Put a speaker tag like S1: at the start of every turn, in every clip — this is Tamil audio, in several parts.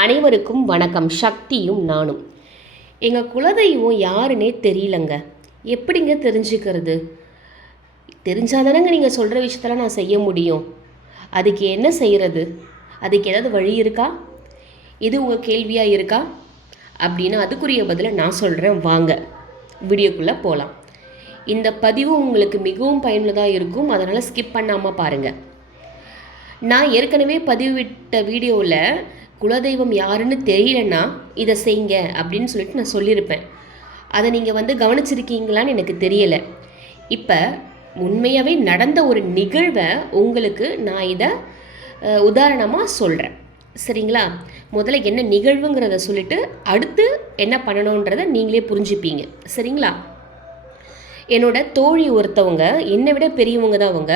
S1: அனைவருக்கும் வணக்கம். சக்தியும் நானும். எங்கள் குலதெய்வம் யாருன்னே தெரியலங்க. எப்படிங்க தெரிஞ்சுக்கிறது? தெரிஞ்சாதானங்க நீங்கள் சொல்கிற விஷயத்தெல்லாம் நான் செய்ய முடியும். அதுக்கு என்ன செய்கிறது அதுக்கு ஏதாவது வழி இருக்கா? இது உங்கள் கேள்வியாக இருக்கா? அப்படின்னு அதுக்குரிய பதிலை நான் சொல்கிறேன் வாங்க. வீடியோக்குள்ளே போகலாம் இந்த பதிவு உங்களுக்கு மிகவும் பயனுள்ளதாக இருக்கும். அதனால் ஸ்கிப் பண்ணாமல் பாருங்கள் நான் ஏற்கனவே பதிவிட்ட வீடியோவில் குலதெய்வம் யாருன்னு தெரியலன்னா இதை செய்யுங்க அப்படின்னு சொல்லிட்டு நான் சொல்லியிருப்பேன். அதை நீங்கள் வந்து கவனிச்சிருக்கீங்களான்னு எனக்கு தெரியலை. இப்போ உண்மையாகவே நடந்த ஒரு நிகழ்வை உங்களுக்கு நான் இதை உதாரணமாக சொல்கிறேன் சரிங்களா? முதல்ல என்ன நிகழ்வுங்கிறத சொல்லிட்டு அடுத்து என்ன பண்ணணுன்றதை நீங்களே புரிஞ்சுப்பீங்க. சரிங்களா? என்னோட தோழி ஒருத்தவங்க என்னை விட பெரியவங்க தான் அவங்க.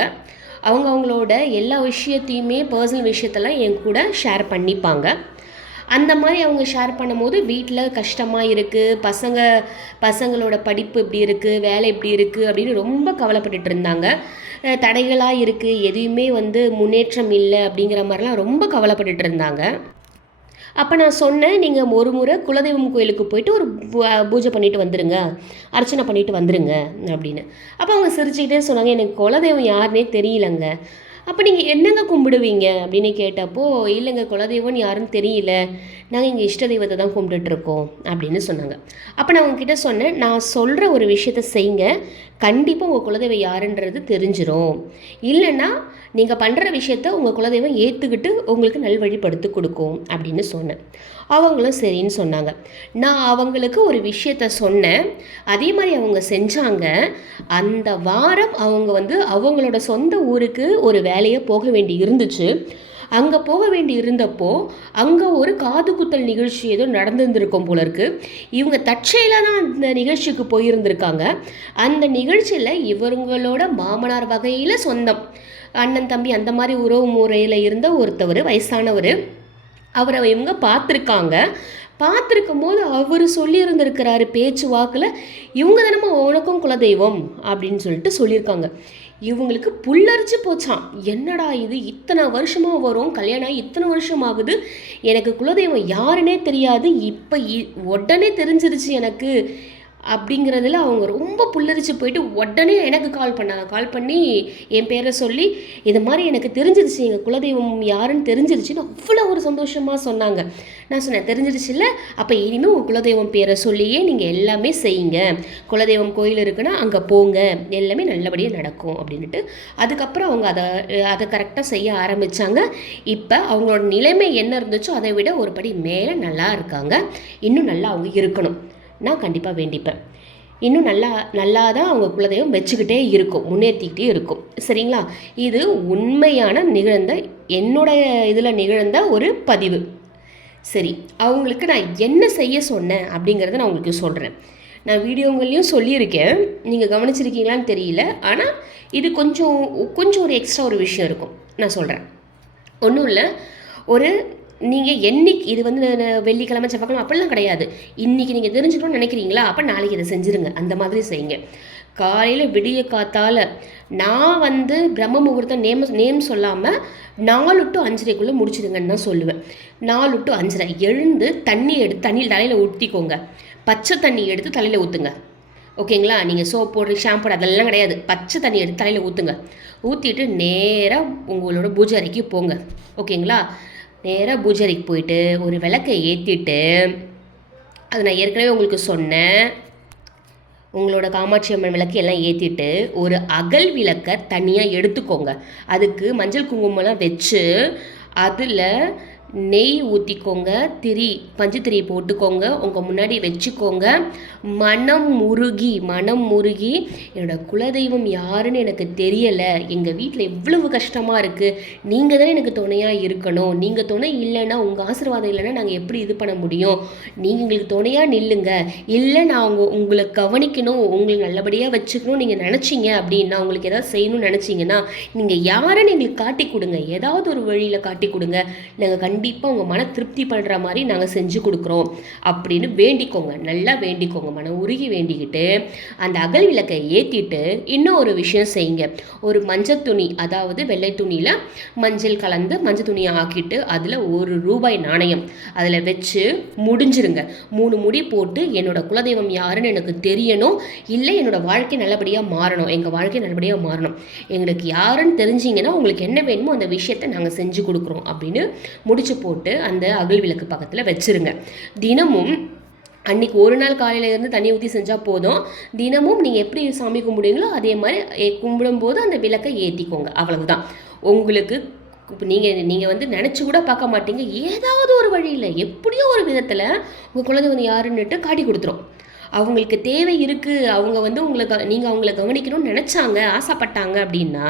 S1: அவங்க அவங்களோட எல்லா விஷயத்தையுமே பர்சனல் விஷயத்தெல்லாம் என் கூட ஷேர் பண்ணிப்பாங்க. அந்த மாதிரி அவங்க ஷேர் பண்ணும்போது வீட்டில் கஷ்டமாக இருக்குது பசங்க பசங்களோட படிப்பு இப்படி இருக்குது வேலை இப்படி இருக்குது அப்படின்னு ரொம்ப கவலைப்பட்டுட்டு இருந்தாங்க. தடைகளாக இருக்குது எதுவுமே வந்து முன்னேற்றம் இல்லை அப்படிங்கிற மாதிரிலாம் ரொம்ப கவலைப்பட்டுட்டு இருந்தாங்க. அப்போ நான் சொன்னேன் நீங்கள் ஒரு முறை குலதெய்வம் கோயிலுக்கு போயிட்டு ஒரு பூ- பூஜை பண்ணிட்டு வந்துடுங்க அர்ச்சனை பண்ணிட்டு வந்துடுங்க அப்படின்னு. அப்போ அவங்க சிரிச்சுக்கிட்டே சொன்னாங்க எனக்கு குலதெய்வம் யாருன்னே தெரியலங்க. அப்போ நீங்கள் என்னங்க கும்பிடுவீங்க? அப்படின்னு கேட்டப்போ இல்லைங்க குலதெய்வம்னு யாருன்னு தெரியல. நாங்கள் எங்கள் இஷ்ட தெய்வத்தை தான் கும்பிட்டுட்ருக்கோம் அப்படின்னு சொன்னாங்க. அப்போ நான் உங்ககிட்ட சொன்னேன் நான் சொல்கிற ஒரு விஷயத்த செய்யுங்க கண்டிப்பாக உங்கள் குலதெய்வம் யாருன்றது தெரிஞ்சிடும் இல்லைன்னா நீங்கள் பண்ணுற விஷயத்த உங்கள் குலதெய்வம் ஏற்றுக்கிட்டு உங்களுக்கு நல்வழிப்படுத்தி கொடுக்கும் அப்படின்னு சொன்னேன். அவங்களும் சரின்னு சொன்னாங்க. நான் அவங்களுக்கு ஒரு விஷயத்த சொன்னேன். அதே மாதிரி அவங்க செஞ்சாங்க. அந்த வாரம் அவங்க வந்து அவங்களோட சொந்த ஊருக்கு ஒரு வேலையை போக வேண்டி இருந்துச்சு. அங்கே போக வேண்டி இருந்தப்போ அங்கே ஒரு காது குத்தல் நிகழ்ச்சி ஏதோ நடந்திருந்திருக்கும் போல இருக்கு. இவங்க தற்செயலாக தான் அந்த நிகழ்ச்சிக்கு போயிருந்திருக்காங்க. அந்த நிகழ்ச்சியில் இவங்களோட மாமனார் வகையில் சொந்தம். அண்ணன் தம்பி அந்த மாதிரி உறவு முறையில் இருந்த ஒருத்தவர் வயசானவர். அவரை இவங்க பார்த்துருக்காங்க. பார்த்துருக்கும் போது அவர் சொல்லியிருந்திருக்கிறாரு பேச்சு வாக்கில் இவங்க தானம்மா உனக்கும் குலதெய்வம் அப்படின்னு சொல்லிட்டு சொல்லியிருக்காங்க. இவங்களுக்கு புல்லரிச்சு போச்சான் என்னடா இது? இத்தனை வருஷமாக வரும்? கல்யாணம் ஆகி இத்தனை வருஷம் ஆகுது? எனக்கு குலதெய்வம் யாருன்னே தெரியாது. இப்போ உடனே தெரிஞ்சிருச்சு எனக்கு. அப்படிங்கிறதுல அவங்க ரொம்ப புல்லரிச்சு போயிட்டு உடனே எனக்கு கால் பண்ணாங்க. கால் பண்ணி என் பேரை சொல்லி இது மாதிரி எனக்கு தெரிஞ்சிருச்சு. எங்கள் குலதெய்வம் யாருன்னு தெரிஞ்சிருச்சுன்னு அவ்வளோ ஒரு சந்தோஷமாக சொன்னாங்க. நான் சொன்னேன் தெரிஞ்சிருச்சுல்ல அப்போ இனிமேல் உங்கள் குலதெய்வம் பேரை சொல்லியே நீங்கள் எல்லாமே செய்யுங்க. குலதெய்வம் கோயில் இருக்குன்னா அங்கே போங்க. எல்லாமே நல்லபடியாக நடக்கும். அப்படின்ட்டு அதுக்கப்புறம் அவங்க அதை அதை கரெக்டாக செய்ய ஆரம்பித்தாங்க இப்போ அவங்களோட நிலைமை என்ன இருந்துச்சோ அதை விட ஒரு படி மேலே நல்லா இருக்காங்க. இன்னும் நல்லா அவங்க இருக்கணும். நான் கண்டிப்பாக வேண்டிப்பேன். இன்னும் நல்லா நல்லா தான் அவங்க குலதெய்வம் வச்சுக்கிட்டே இருக்கும் முன்னேற்றிக்கிட்டே இருக்கும். சரிங்களா? இது உண்மையான நிகழ்ந்த என்னோடய இதில் நிகழ்ந்த ஒரு பதிவு. சரி அவங்களுக்கு நான் என்ன செய்ய சொன்னேன் அப்படிங்கிறத நான் உங்களுக்கு சொல்கிறேன் நான் வீடியோங்கள்லையும் சொல்லியிருக்கேன். நீங்கள் கவனிச்சிருக்கீங்களான்னு தெரியல. ஆனால் இது கொஞ்சம் கொஞ்சம் ஒரு எக்ஸ்ட்ரா ஒரு விஷயம் இருக்கும். நான் சொல்கிறேன் ஒன்றும் இல்லை ஒரு நீங்கள் என்னைக்கு இது வந்து வெள்ளிக்கிழமை செவ்வாய்க்கிழமை அப்படிலாம் கிடையாது. இன்றைக்கி நீங்கள் தெரிஞ்சுக்கணும்னு நினைக்கிறீங்களா? அப்போ நாளைக்கு இதை செஞ்சுருங்க. அந்த மாதிரி செய்யுங்க. காலையில் விடிய காத்தால் நான் வந்து பிரம்ம முகூர்த்தம் நேம் நேம் சொல்லாமல் நாலு டு அஞ்சரைக்குள்ளே முடிச்சிடுங்கன்னு தான் சொல்லுவேன். நாலு டு அஞ்சரை. எழுந்து தண்ணி எடுத்து தண்ணியில் தலையில் ஊற்றிக்கோங்க பச்சை தண்ணி எடுத்து தலையில் ஊற்றுங்க ஓகேங்களா? நீங்கள் சோப் போடுற ஷாம்பு அதெல்லாம் கிடையாது. பச்சை தண்ணி எடுத்து தலையில் ஊற்றுங்க ஊற்றிட்டு நேராக உங்களோட பூஜை அறைக்கு போங்க. ஓகேங்களா? நேராக பூஜரிக்கு போயிட்டு ஒரு விளக்கை ஏற்றிட்டு அது நான் ஏற்கனவே உங்களுக்கு சொன்னேன். உங்களோட காமாட்சி அம்மன் விளக்கு எல்லாம் ஏற்றிட்டு ஒரு அகல் விளக்கை தனியாக எடுத்துக்கோங்க. அதுக்கு மஞ்சள் குங்குமம்லாம் வச்சு அதில் நெய் ஊற்றிக்கோங்க திரி பஞ்சு திரி போட்டுக்கோங்க உங்கள் முன்னாடி வச்சுக்கோங்க. மனம் முருகி மனம் முருகி. என்னோடய குலதெய்வம் யாருன்னு எனக்கு தெரியலை. எங்கள் வீட்டில் இவ்வளவு கஷ்டமாக இருக்குது நீங்கள் தான் எனக்கு துணையாக இருக்கணும். நீங்கள் துணை இல்லைன்னா உங்கள் ஆசீர்வாதம் இல்லைன்னா நாங்கள் எப்படி இது பண்ண முடியும்? நீங்கள் எங்களுக்கு துணையாக நில்லுங்க. இல்லை நான் உங்க உங்களை கவனிக்கணும். உங்களை நல்லபடியாக வச்சுக்கணும் நீங்கள் நினச்சிங்க அப்படின்னா உங்களுக்கு எதாவது செய்யணும்னு நினச்சிங்கன்னா நீங்கள் யாருன்னு எங்களுக்கு காட்டி கொடுங்க. ஏதாவது ஒரு வழியில் காட்டி கொடுங்க. நாங்கள் கண்டிப்பாக உங்கள் மன திருப்தி பண்ணுற மாதிரி நாங்கள் செஞ்சு கொடுக்குறோம். அப்படின்னு வேண்டிக்கோங்க. நல்லா வேண்டிக்கோங்க. மன உருகி வேண்டிக்கிட்டு அந்த அகல் விளக்கை ஏற்றிட்டு இன்னும் ஒரு விஷயம் செய்யுங்க. ஒரு மஞ்சள் துணி அதாவது வெள்ளை துணியில் மஞ்சள் கலந்து மஞ்சள் துணியை ஆக்கிட்டு அதில் ஒரு ரூபாய் நாணயம் அதில் வச்சு முடிஞ்சிருங்க. மூணு முடி போட்டு என்னோட குலதெய்வம் யாருன்னு எனக்கு தெரியணும். இல்லை என்னோட வாழ்க்கை நல்லபடியாக மாறணும். எங்கள் வாழ்க்கை நல்லபடியாக மாறணும். எங்களுக்கு யாருன்னு தெரிஞ்சிங்கன்னா உங்களுக்கு என்ன வேணுமோ அந்த விஷயத்தை நாங்கள் செஞ்சு கொடுக்குறோம் அப்படின்னு முடிச்சு போட்டு அந்த அகல் விளக்கு பக்கத்தில் வச்சிருங்க. தினமும் அன்னைக்கு ஒரு நாள் காலையிலேருந்து தண்ணி ஊற்றி செஞ்சால் போதும். தினமும் நீங்கள் எப்படி சாமி கும்பிடுவீங்களோ அதே மாதிரி கும்பிடும்போது அந்த விளக்கை ஏற்றிக்கோங்க அவ்வளவுதான். உங்களுக்கு இப்போ நீங்கள் நீங்கள் வந்து நினச்சி கூட பார்க்க மாட்டீங்க. ஏதாவது ஒரு வழியில் எப்படியோ ஒரு விதத்தில் உங்கள் குழந்தை வந்து யாருன்னுட்டு காட்டி கொடுத்துரும். அவங்களுக்கு தேவை இருக்குது அவங்க வந்து உங்களை க நீங்கள் அவங்கள கவனிக்கணும்னு நினச்சாங்க ஆசைப்பட்டாங்க அப்படின்னா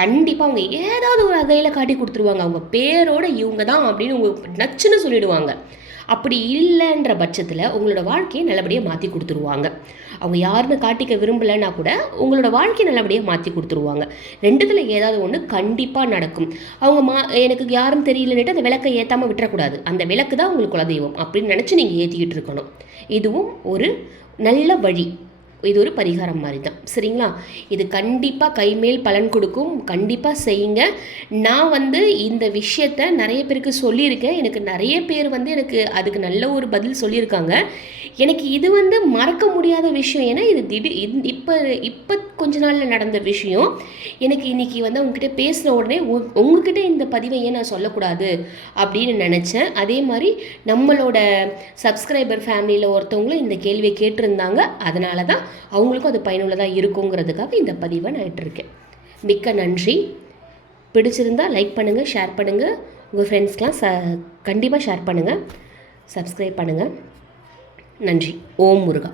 S1: கண்டிப்பாக அவங்க ஏதாவது ஒரு வகையில் காட்டி கொடுத்துருவாங்க. அவங்க பேரோட இவங்க தான் அப்படின்னு உங்களுக்கு நச்சுன்னு சொல்லிடுவாங்க. அப்படி இல்லைன்ற பட்சத்தில் உங்களோட வாழ்க்கையை நல்லபடியாக மாற்றி கொடுத்துருவாங்க. அவங்க யாருன்னு காட்டிக்க விரும்பலைன்னா கூட உங்களோட வாழ்க்கையை நல்லபடியாக மாற்றி கொடுத்துருவாங்க. ரெண்டுத்தில் ஏதாவது ஒன்று கண்டிப்பாக நடக்கும். அவங்க மா எனக்கு யாரும் தெரியலன்னுட்டு அந்த விளக்கை ஏற்றாமல் விட்டுறக்கூடாது. அந்த விளக்கு தான் உங்களுக்கு குலதெய்வம் அப்படின்னு நினச்சி நீங்கள் ஏற்றிக்கிட்டு இருக்கணும். இதுவும் ஒரு நல்ல வழி. இது ஒரு பரிகாரம் மாதிரி தான். சரிங்களா? இது கண்டிப்பாக கைமேல் பலன் கொடுக்கும். கண்டிப்பாக செய்யுங்க. நான் வந்து இந்த விஷயத்த நிறைய பேருக்கு சொல்லியிருக்கேன். எனக்கு நிறைய பேர் வந்து எனக்கு அதுக்கு நல்ல ஒரு பதில் சொல்லியிருக்காங்க. எனக்கு இது வந்து மறக்க முடியாத விஷயம். ஏன்னா இது திடீர் இப்போ இப்போ கொஞ்ச நாளில் நடந்த விஷயம். எனக்கு இன்னைக்கு வந்து உங்ககிட்ட பேசின உடனே உ- உங்ககிட்ட இந்த பதிவை ஏன் நான் சொல்லக்கூடாது அப்படின்னு நினச்சேன். அதே மாதிரி நம்மளோட சப்ஸ்கிரைபர் ஃபேமிலியில் ஒருத்தவங்களும் இந்த கேள்வியை கேட்டிருந்தாங்க. அதனால தான் அவங்களுக்கும் அது பயனுள்ளதாக இருக்குங்கிறதுக்காக இந்த பதிவை நான் இட்டிருக்கேன். மிக்க நன்றி. பிடிச்சிருந்தா லைக் பண்ணுங்கள் ஷேர் பண்ணுங்கள் உங்கள் ஃப்ரெண்ட்ஸ்க்கெலாம் ச கண்டிப்பாக ஷேர் பண்ணுங்கள் சப்ஸ்கிரைப் பண்ணுங்கள் நன்றி. ஓம் முருகா.